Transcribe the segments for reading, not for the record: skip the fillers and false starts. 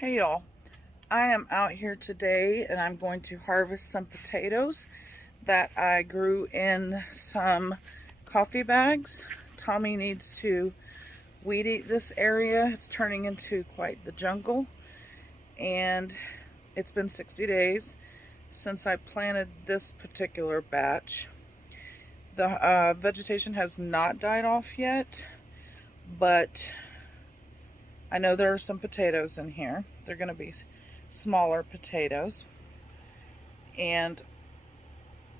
Hey y'all, I am out here today and I'm going to harvest some potatoes that I grew in some coffee bags. Tommy needs to weed eat this area. It's turning into quite the jungle, and it's been 60 days since I planted this particular batch. The vegetation has not died off yet, but I know there are some potatoes in here. They're going to be smaller potatoes. And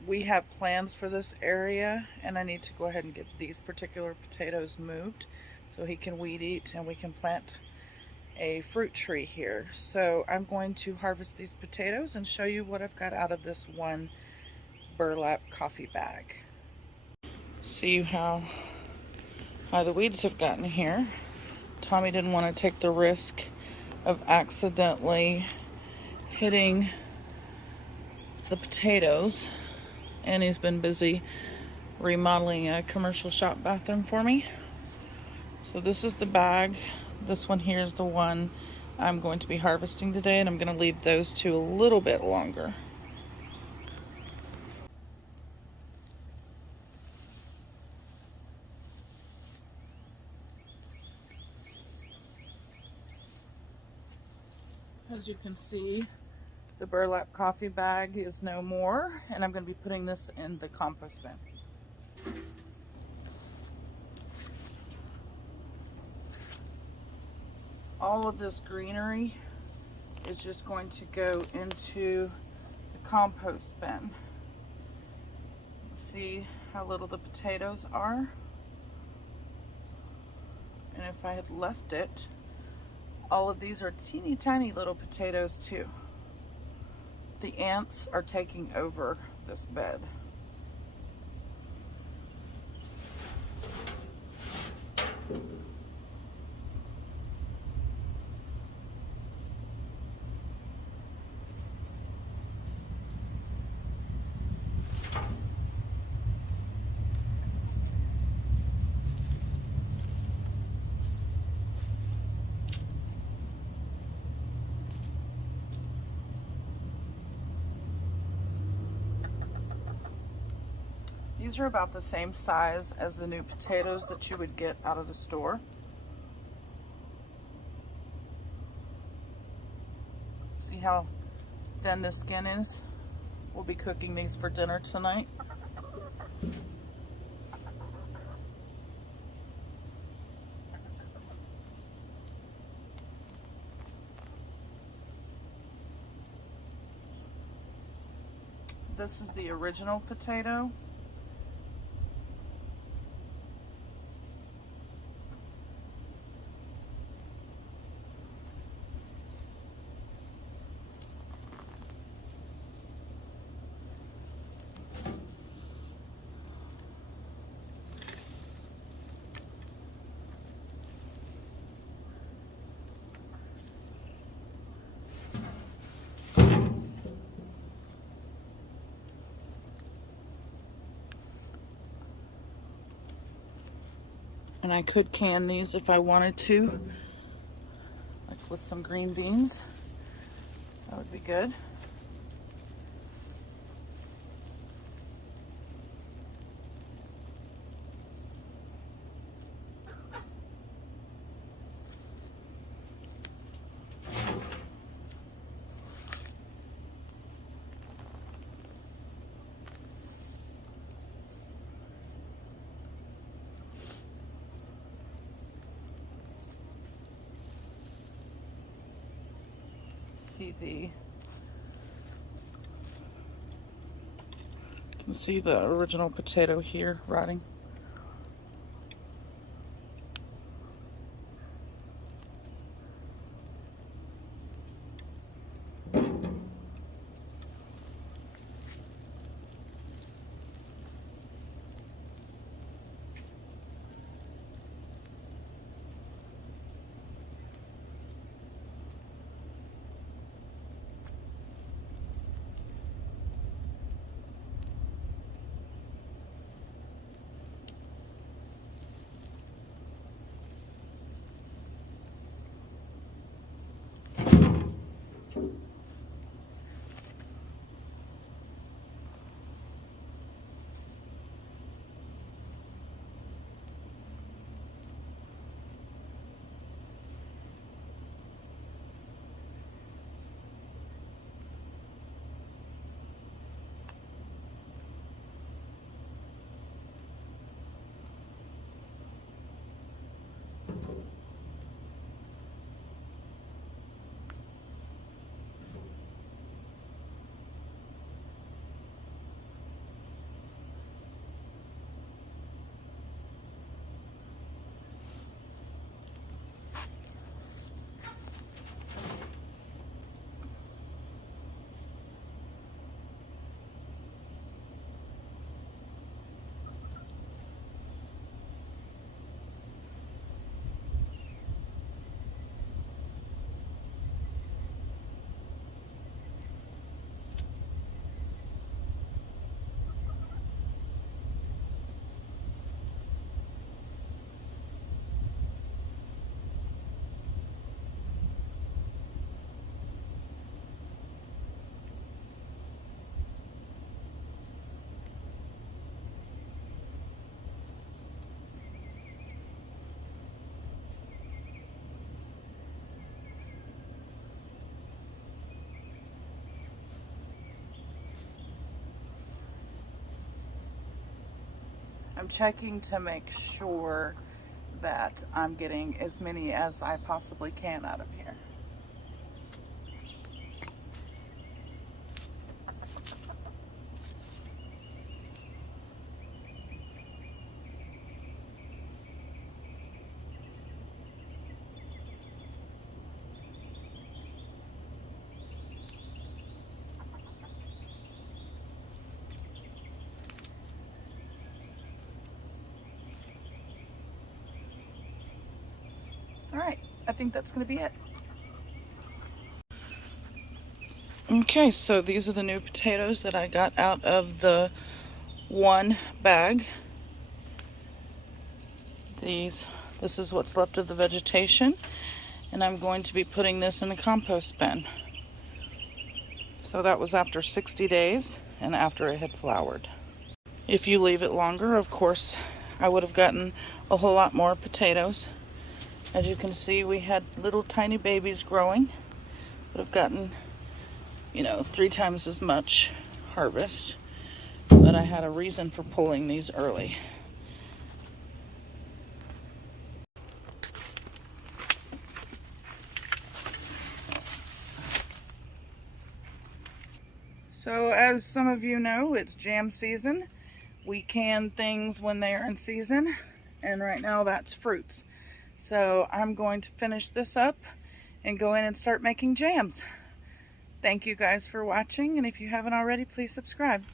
we have plans for this area, and I need to go ahead and get these particular potatoes moved so he can weed eat and we can plant a fruit tree here. So I'm going to harvest these potatoes and show you what I've got out of this one burlap coffee bag. See how high the weeds have gotten here. Tommy didn't want to take the risk of accidentally hitting the potatoes, and he's been busy remodeling a commercial shop bathroom for me. So this is the bag. This one here is the one I'm going to be harvesting today, and I'm going to leave those two a little bit longer. As you can see, the burlap coffee bag is no more, and I'm going to be putting this in the compost bin. All of this greenery is just going to go into the compost bin. See how little the potatoes are? And if I had left it, all of these are teeny tiny little potatoes too. The ants are taking over this bed. These are about the same size as the new potatoes that you would get out of the store. See how thin the skin is? We'll be cooking these for dinner tonight. This is the original potato. And I could can these if I wanted to, like with some green beans. That would be good. You can see the original potato here rotting. I'm checking to make sure that I'm getting as many as I possibly can out of here. All right, I think that's going to be it. Okay, so these are the new potatoes that I got out of the one bag. This is what's left of the vegetation, and I'm going to be putting this in the compost bin. So that was after 60 days and after it had flowered. If you leave it longer, of course, I would have gotten a whole lot more potatoes. As you can see, we had little tiny babies growing. Would have gotten, 3 times as much harvest. But I had a reason for pulling these early. So as some of you know, it's jam season. We can things when they are in season, and right now that's fruits. So I'm going to finish this up and go in and start making jams. Thank you guys for watching, and if you haven't already, please subscribe.